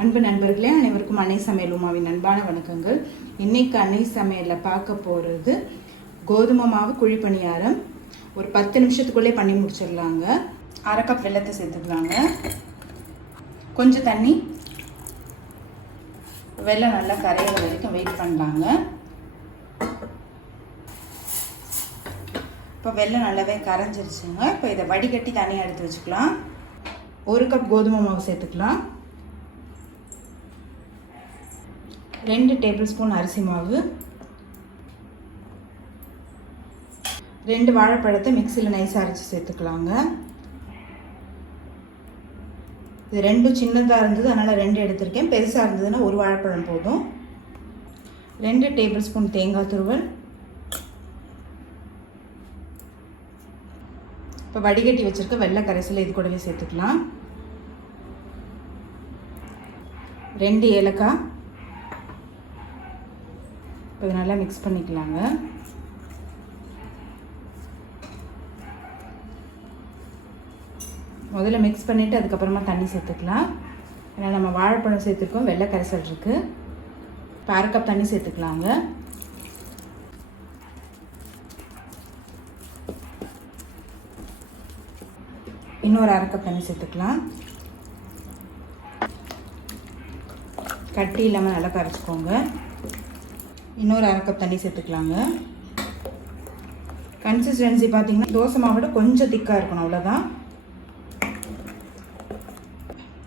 அன்பு நண்பர்களே, அனைவருக்கும் அன்னை சமையல் உமாவின் அன்பான வணக்கங்கள். இன்னைக்கு அன்னை சமையலில் பார்க்க போகிறது கோதுமை மாவு குழி பணியாரம். ஒரு 10 நிமிஷத்துக்குள்ளே பண்ணி முடிச்சிடலாங்க. 1/2 கப் வெல்லத்தை சேர்த்துக்கலாங்க. கொஞ்சம் தண்ணி, வெல்லம் நல்லா கரையிற வரைக்கும் வெயிட் பண்ணலாங்க. இப்போ வெல்லம் நல்லாவே கரைஞ்சிருச்சுங்க. இப்போ இதை வடிகட்டி தனியாக எடுத்து வச்சுக்கலாம். 1 கப் கோதுமை மாவு சேர்த்துக்கலாம். 2 டேபிள் ஸ்பூன் அரிசி மாவு, 2 வாழைப்பழத்தை மிக்சியில் நைஸாக அரைச்சி சேர்த்துக்கலாங்க. இது 2 சின்னதாக இருந்தது, அதனால் 2 எடுத்திருக்கேன். பெருசாக இருந்ததுன்னா 1 வாழைப்பழம் போதும். 2 டேபிள் ஸ்பூன் தேங்காய் துருவல். இப்போ வடிகட்டி வச்சுருக்க வெள்ளை கரைசலை இது கூடவே சேர்த்துக்கலாம். 2 ஏலக்காய். இப்போ நல்லா மிக்ஸ் பண்ணிக்கலாங்க. முதல்ல மிக்ஸ் பண்ணிவிட்டு அதுக்கப்புறமா தண்ணி சேர்த்துக்கலாம். ஏன்னா நம்ம வாழைப்பழம் சேர்த்துருக்கோம், வெள்ளை கரைசல் இருக்குது. இப்போ 1/2 கப் தண்ணி சேர்த்துக்கலாங்க. இன்னொரு 1/2 கப் தண்ணி சேர்த்துக்கலாம். கட்டி இல்லாமல் நல்லா கரைச்சிக்கோங்க. இன்னொரு 1/2 கப் தண்ணி சேர்த்துக்கலாங்க. கன்சிஸ்டன்சி பார்த்திங்கன்னா தோசை மாவோட கொஞ்சம் திக்காக இருக்கணும், அவ்வளோதான்.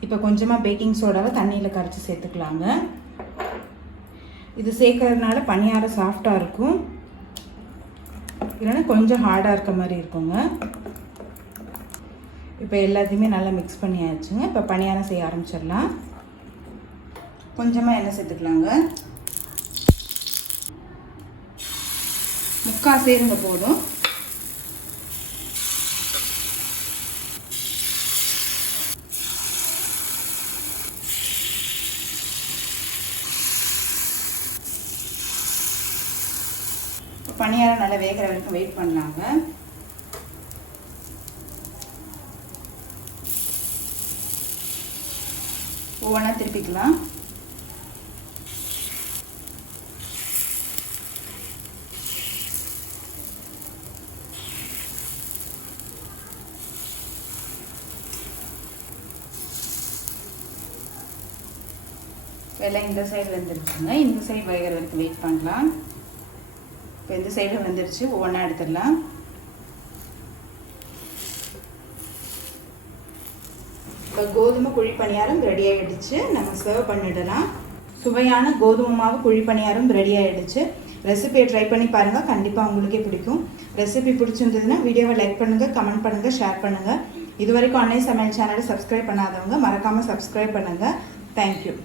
இப்போ கொஞ்சமாக பேக்கிங் சோடாவை தண்ணியில் கரைச்சி சேர்த்துக்கலாங்க. இது சேர்க்கறதுனால பணியாரம் சாஃப்டாக இருக்கும், இல்லைன்னா கொஞ்சம் ஹார்டாக இருக்க மாதிரி இருக்குங்க. இப்போ எல்லாத்தையுமே நல்லா மிக்ஸ் பண்ணியாச்சுங்க. இப்போ பணியாரம் செய்ய ஆரம்பிச்சிடலாம். கொஞ்சமாக எண்ணெய் சேர்த்துக்கலாங்க. 3/4 சேருங்க போதும். பணியாரம் நல்லா வேகிற வரைக்கும் வெயிட் பண்ணலாங்க. ஒவ்வொன்றா திருப்பிக்கலாம். எல்லாம் இந்த சைடு வந்துருச்சுங்க. இந்த சைடு வேகிற வரைக்கும் வெயிட் பண்ணலாம். இப்போ இந்த சைடு வந்துருச்சு, ஒவ்வொன்றா எடுத்துடலாம். இப்போ கோதுமை குழி பணியாரம் ரெடி ஆகிடுச்சு. நம்ம சர்வ் பண்ணிடலாம். சுவையான கோதுமை மாவு குழி பணியாரம் ரெடி ஆகிடுச்சு. ரெசிபியை ட்ரை பண்ணி பாருங்கள், கண்டிப்பாக உங்களுக்கே பிடிக்கும். ரெசிபி பிடிச்சிருந்ததுன்னா வீடியோவை லைக் பண்ணுங்கள், கமெண்ட் பண்ணுங்கள், ஷேர் பண்ணுங்கள். இது வரைக்கும் அன்னை சமையல் சேனலை சப்ஸ்கிரைப் பண்ணாதவங்க மறக்காமல் சப்ஸ்கிரைப் பண்ணுங்கள். தேங்க்யூ.